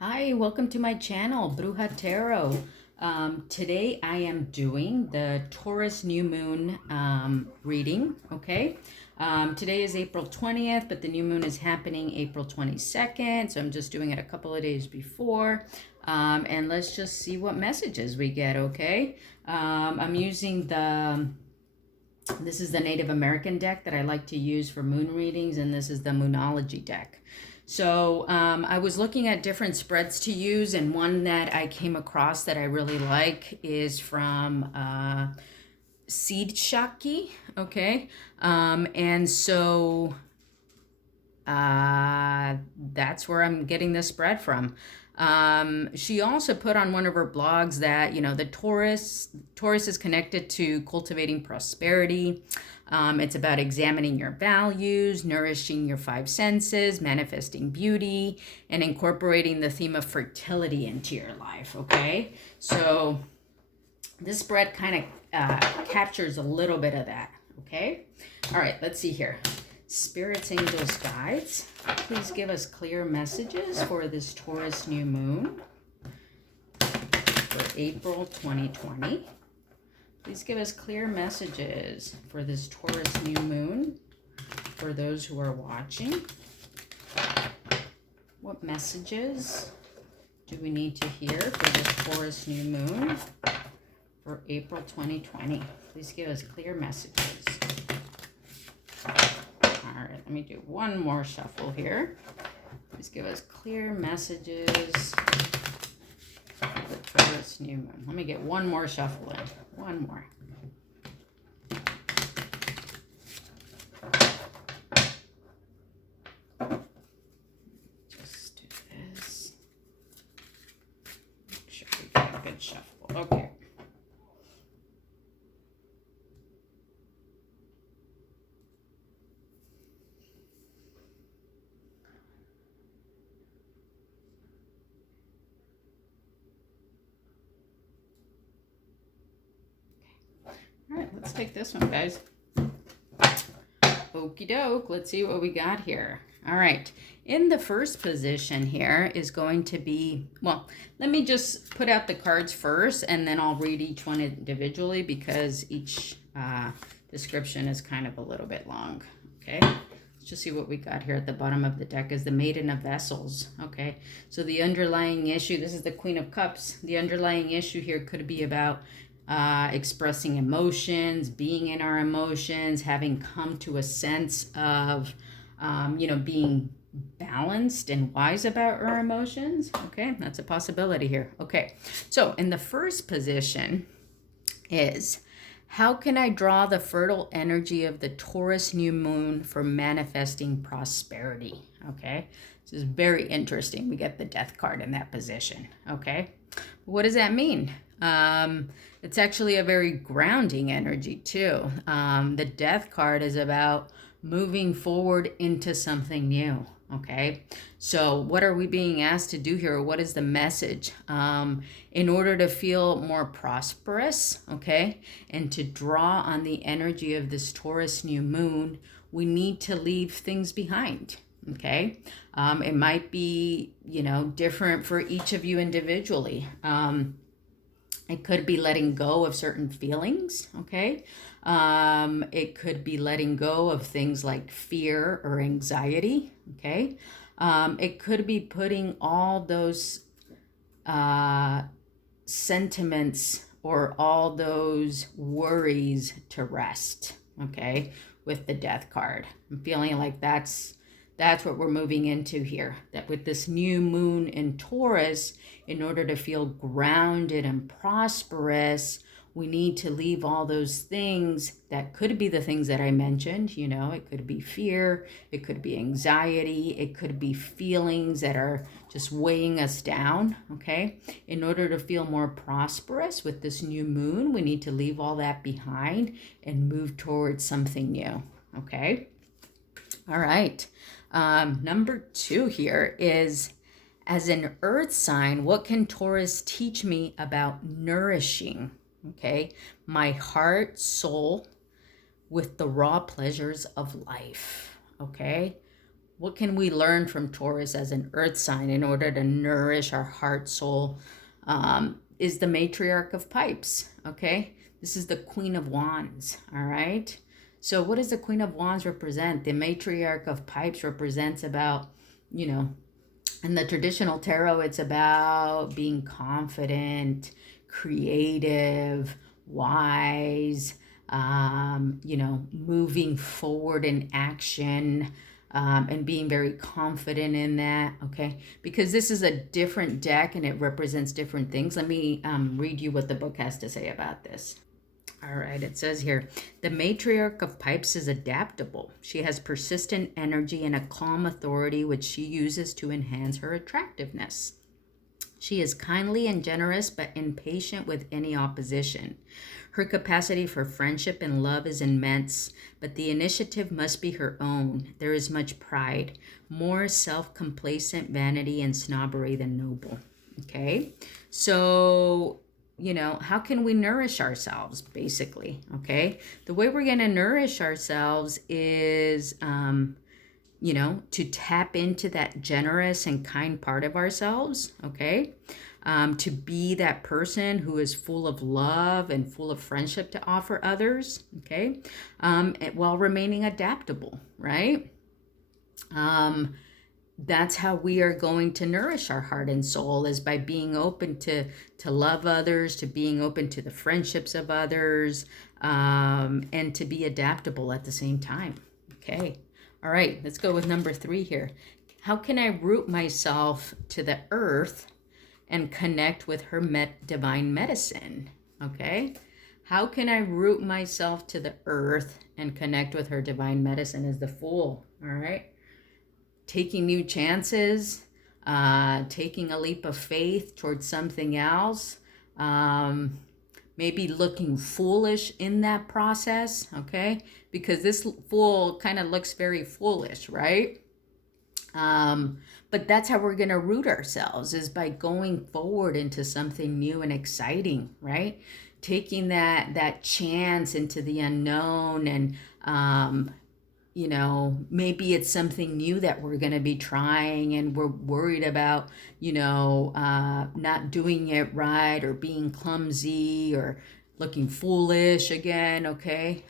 Hi, welcome to my channel, Bruja Tarot. Today I am doing the Taurus new moon reading, okay? Today is April 20th, but the new moon is happening April 22nd, so I'm just doing it a couple of days before. And let's just see what messages we get, okay? I'm using this is the Native American deck that I like to use for moon readings, and this is the Moonology deck. So I was looking at different spreads to use, and one that I came across that I really like is from Seed Shaki, okay? And so that's where I'm getting this spread from. She also put on one of her blogs that, the Taurus is connected to cultivating prosperity. It's about examining your values, nourishing your five senses, manifesting beauty, and incorporating the theme of fertility into your life, okay? So this spread kind of captures a little bit of that, okay? All right, let's see here. Spirits, angels, guides, please give us clear messages for this Taurus new moon for April 2020. Please give us clear messages for this Taurus new moon for those who are watching. What messages do we need to hear for this Taurus new moon for April 2020? Please give us clear messages. All right, let me do one more shuffle here. Please give us clear messages for this new moon. Let me get one more shuffle in. One more. Just do this. Make sure we get a good shuffle. Okay. All right, let's take this one, guys. Okie doke, let's see what we got here. All right, in the first position here is going to be, well, let me just put out the cards first and then I'll read each one individually because each description is kind of a little bit long, okay? Let's just see what we got here at the bottom of the deck is the Maiden of Vessels, okay? So the underlying issue, this is the Queen of Cups. The underlying issue here could be about expressing emotions, being in our emotions, having come to a sense of, being balanced and wise about our emotions. Okay, that's a possibility here. Okay, so in the first position is, how can I draw the fertile energy of the Taurus new moon for manifesting prosperity? Okay, this is very interesting. We get the Death card in that position. Okay, what does that mean? It's actually a very grounding energy too. The Death card is about moving forward into something new. Okay, so what are we being asked to do here? What is the message? In order to feel more prosperous, okay, and to draw on the energy of this Taurus new moon, we need to leave things behind. Okay, it might be, different for each of you individually. It could be letting go of certain feelings, okay? It could be letting go of things like fear or anxiety, okay? It could be putting all those sentiments or all those worries to rest, okay, with the Death card. I'm feeling like that's what we're moving into here. That with this new moon in Taurus, in order to feel grounded and prosperous, we need to leave all those things that could be the things that I mentioned. It could be fear, it could be anxiety, it could be feelings that are just weighing us down, okay? In order to feel more prosperous with this new moon, we need to leave all that behind and move towards something new, okay? All right. Number 2 here is, as an earth sign, what can Taurus teach me about nourishing, okay, my heart, soul with the raw pleasures of life, okay? What can we learn from Taurus as an earth sign in order to nourish our heart, soul? Is the matriarch of pipes, okay? This is the Queen of Wands, all right? So what does the Queen of Wands represent? The matriarch of pipes represents about, you know, in the traditional tarot, it's about being confident, creative, wise, you know, moving forward in action, and being very confident in that, okay? Because this is a different deck and it represents different things. Let me read you what the book has to say about this. All right, it says here, the matriarch of pipes is adaptable. She has persistent energy and a calm authority which she uses to enhance her attractiveness. She is kindly and generous, but impatient with any opposition. Her capacity for friendship and love is immense, but the initiative must be her own. There is much pride, more self-complacent vanity and snobbery than noble. Okay, so you know, how can we nourish ourselves, basically? Okay, the way we're going to nourish ourselves is you know, to tap into that generous and kind part of ourselves, okay? To be that person who is full of love and full of friendship to offer others, okay? While remaining adaptable, right? That's how we are going to nourish our heart and soul, is by being open to love others, to being open to the friendships of others, and to be adaptable at the same time, okay? All right, let's go with number 3 here. How can I root myself to the earth and connect with her divine medicine? Okay, how can I root myself to the earth and connect with her divine medicine? Is the Fool. All right, taking new chances, taking a leap of faith towards something else, maybe looking foolish in that process, okay? Because this Fool kind of looks very foolish, right? But that's how we're going to root ourselves, is by going forward into something new and exciting, right? Taking that chance into the unknown, and you know, maybe it's something new that we're going to be trying and we're worried about, you know, not doing it right, or being clumsy, or looking foolish again, okay?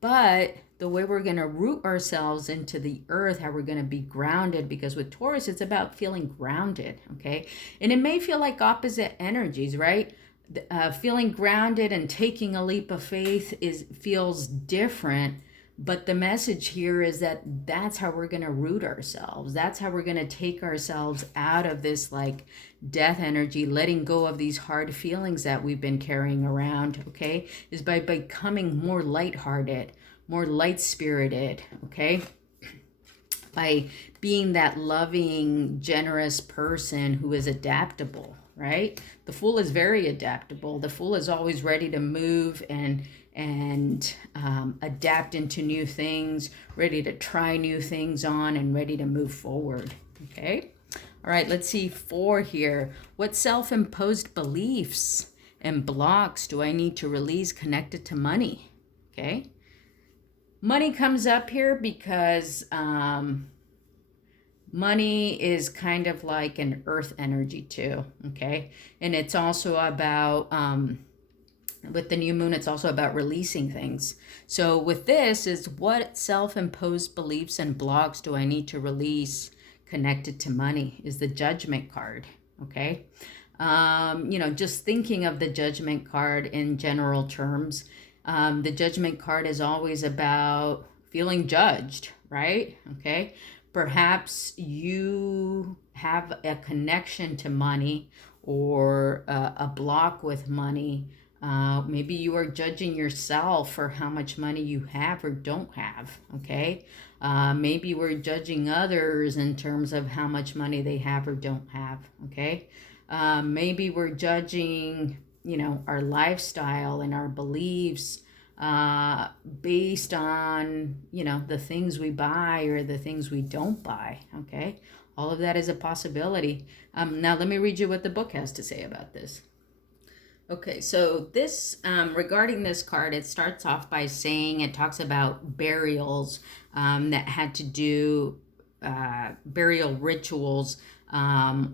But the way we're going to root ourselves into the earth, how we're going to be grounded, because with Taurus, it's about feeling grounded, okay? And it may feel like opposite energies, right? Feeling grounded and taking a leap of faith feels different. But the message here is that that's how we're going to root ourselves. That's how we're going to take ourselves out of this like death energy, letting go of these hard feelings that we've been carrying around, okay? Is by becoming more lighthearted, more light-spirited, okay? By being that loving, generous person who is adaptable, right? The Fool is very adaptable. The Fool is always ready to move and adapt into new things, ready to try new things on, and ready to move forward, okay? All right, let's see 4 here. What self-imposed beliefs and blocks do I need to release connected to money, okay? Money comes up here because money is kind of like an earth energy too, okay? And it's also about, with the new moon, it's also about releasing things. So with this is, what self-imposed beliefs and blocks do I need to release connected to money, is the Judgment card, okay? You know, just thinking of the Judgment card in general terms, the Judgment card is always about feeling judged, right? Okay. Perhaps you have a connection to money, or a block with money. Maybe you are judging yourself for how much money you have or don't have, okay? Maybe we're judging others in terms of how much money they have or don't have, okay? Maybe we're judging, you know, our lifestyle and our beliefs based on, you know, the things we buy or the things we don't buy, okay? All of that is a possibility. Now let me read you what the book has to say about this. Okay, so this, regarding this card, it starts off by saying, it talks about burials that had to do burial rituals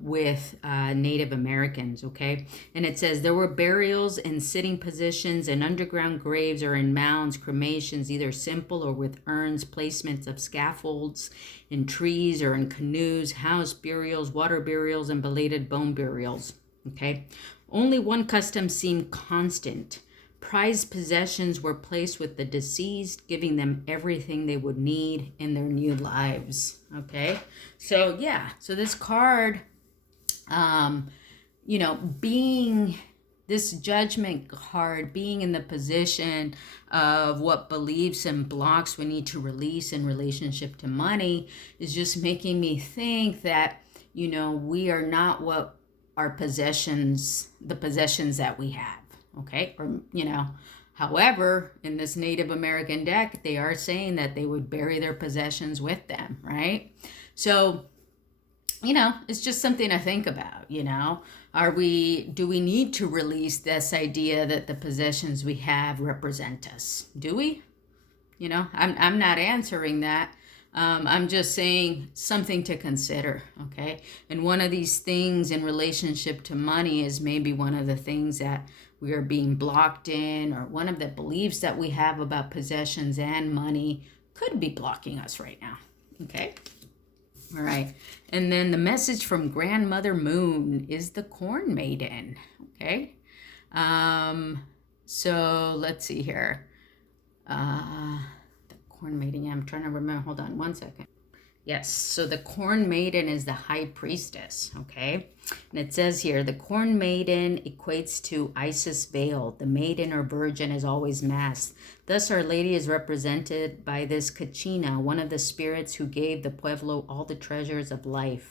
with Native Americans, okay? And it says there were burials in sitting positions in underground graves or in mounds, cremations, either simple or with urns, placements of scaffolds in trees or in canoes, house burials, water burials, and belated bone burials, okay? Only one custom seemed constant. Prized possessions were placed with the deceased, giving them everything they would need in their new lives. Okay, so yeah, so this card, being this judgment card, being in the position of what beliefs and blocks we need to release in relationship to money, is just making me think that, we are not what our possessions, the possessions that we have. Okay, or however, in this Native American deck, they are saying that they would bury their possessions with them, right? So, it's just something to think about. Do we need to release this idea that the possessions we have represent us? Do we? I'm not answering that. I'm just saying something to consider, okay? And one of these things in relationship to money is maybe one of the things that we are being blocked in, or one of the beliefs that we have about possessions and money could be blocking us right now, okay? All right. And then the message from Grandmother Moon is the Corn Maiden, okay? So let's see here. Corn Maiden. Yeah, I'm trying to remember. Hold on one second. Yes, so the Corn Maiden is the High Priestess, okay? And it says here, the Corn Maiden equates to Isis veiled. The maiden or virgin is always masked. Thus, Our Lady is represented by this Kachina, one of the spirits who gave the Pueblo all the treasures of life.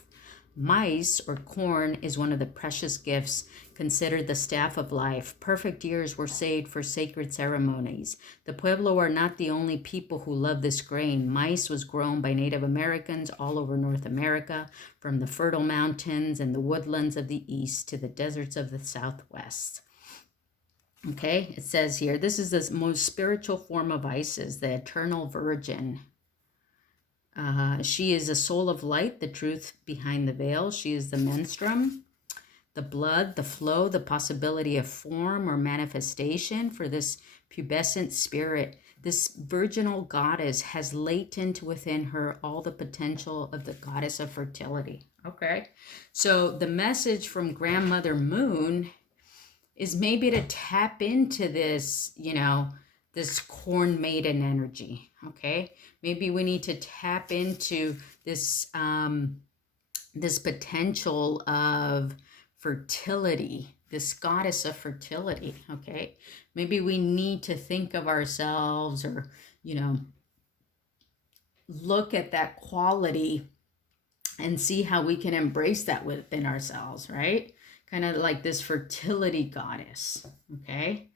Mice, or corn, is one of the precious gifts, considered the staff of life. Perfect years were saved for sacred ceremonies. The Pueblo are not the only people who love this grain. Mice was grown by Native Americans all over North America, from the fertile mountains and the woodlands of the east to the deserts of the southwest. Okay, it says here, this is the most spiritual form of Isis, the eternal virgin. She is the soul of light, the truth behind the veil. She is the menstruum, the blood, the flow, the possibility of form or manifestation for this pubescent spirit. This virginal goddess has latent within her all the potential of the goddess of fertility. Okay, so the message from Grandmother Moon is maybe to tap into this, this Corn Maiden energy, okay? Maybe we need to tap into this this potential of fertility, this goddess of fertility, okay? Maybe we need to think of ourselves, or, look at that quality and see how we can embrace that within ourselves, right? Kind of like this fertility goddess, okay?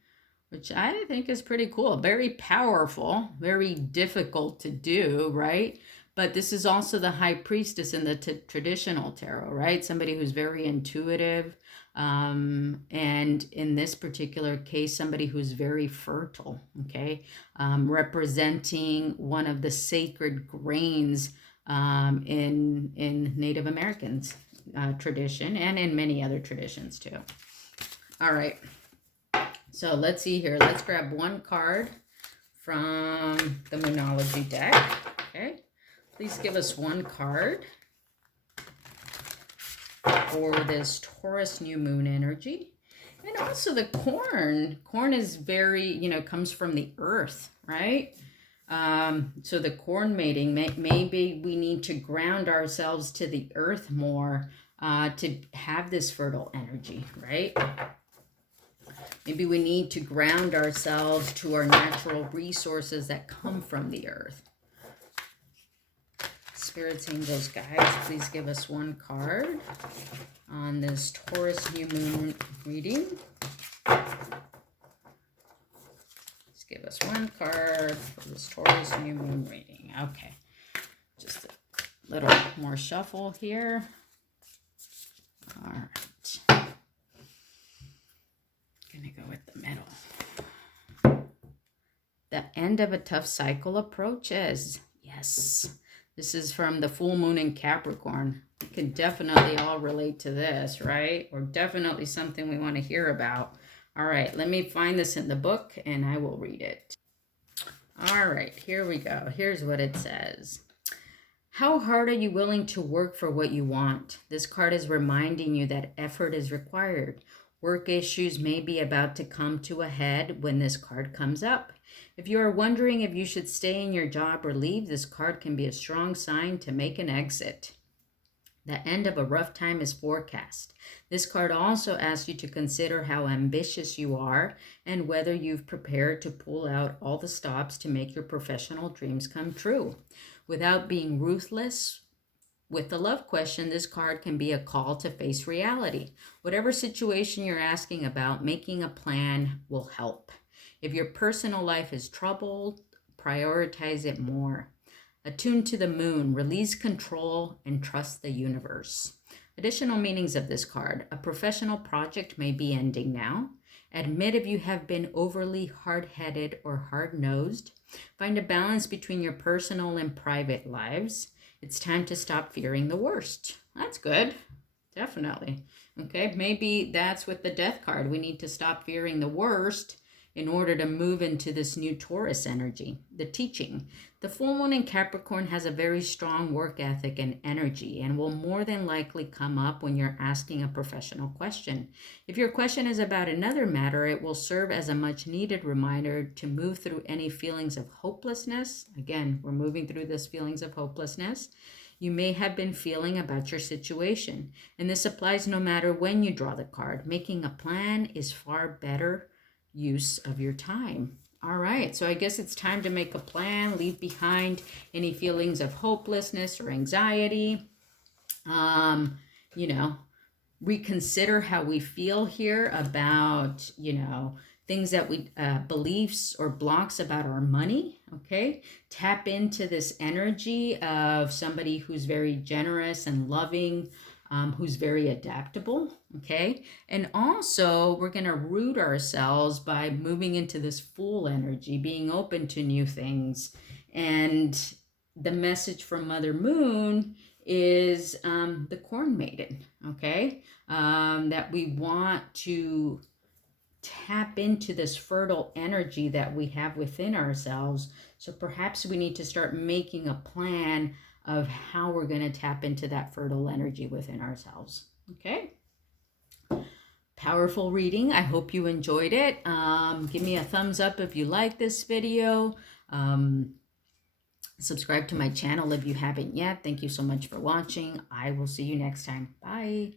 Which I think is pretty cool. Very powerful, very difficult to do, right? But this is also the High Priestess in the traditional tarot, right? Somebody who's very intuitive. And in this particular case, somebody who's very fertile, okay? Representing one of the sacred grains in Native Americans tradition, and in many other traditions too. All right. So let's see here. Let's grab one card from the Moonology deck. Okay. Please give us one card for this Taurus new moon energy. And also the corn. Corn is very, comes from the earth, right? So the corn mating, maybe we need to ground ourselves to the earth more to have this fertile energy, right? Maybe we need to ground ourselves to our natural resources that come from the earth. Spirits, angels, guides, please give us one card on this Taurus new moon reading. Let's give us one card for this Taurus new moon reading. Okay, just a little more shuffle here. All right. Gonna go with the middle. The end of a tough cycle approaches. Yes. This is from the full moon in Capricorn. We can definitely all relate to this, right? Or definitely something we want to hear about. All right, let me find this in the book and I will read it. All right, here we go. Here's what it says. How hard are you willing to work for what you want? This card is reminding you that effort is required. Work issues may be about to come to a head when this card comes up. If you are wondering if you should stay in your job or leave, this card can be a strong sign to make an exit. The end of a rough time is forecast. This card also asks you to consider how ambitious you are and whether you've prepared to pull out all the stops to make your professional dreams come true. Without being ruthless with the love question, this card can be a call to face reality. Whatever situation you're asking about, making a plan will help. If your personal life is troubled, prioritize it more. Attune to the moon, release control, and trust the universe. Additional meanings of this card. A professional project may be ending now. Admit if you have been overly hard-headed or hard-nosed. Find a balance between your personal and private lives. It's time to stop fearing the worst. That's good. Definitely. Okay, maybe that's with the death card. We need to stop fearing the worst in order to move into this new Taurus energy. The teaching. The full moon in Capricorn has a very strong work ethic and energy and will more than likely come up when you're asking a professional question. If your question is about another matter, it will serve as a much needed reminder to move through any feelings of hopelessness. Again, we're moving through this feelings of hopelessness you may have been feeling about your situation. And this applies no matter when you draw the card. Making a plan is far better use of your time. All right, so I guess it's time to make a plan, leave behind any feelings of hopelessness or anxiety. Reconsider how we feel here about, things that we, beliefs or blocks about our money, okay? Tap into this energy of somebody who's very generous and loving, who's very adaptable, okay? And also, we're going to root ourselves by moving into this full energy, being open to new things. And the message from Mother Moon is the Corn Maiden, okay? That we want to tap into this fertile energy that we have within ourselves. So perhaps we need to start making a plan of how we're going to tap into that fertile energy within ourselves. Okay. Powerful reading. I hope you enjoyed it. Give me a thumbs up if you like this video. Subscribe to my channel if you haven't yet. Thank you so much for watching. I will see you next time. Bye.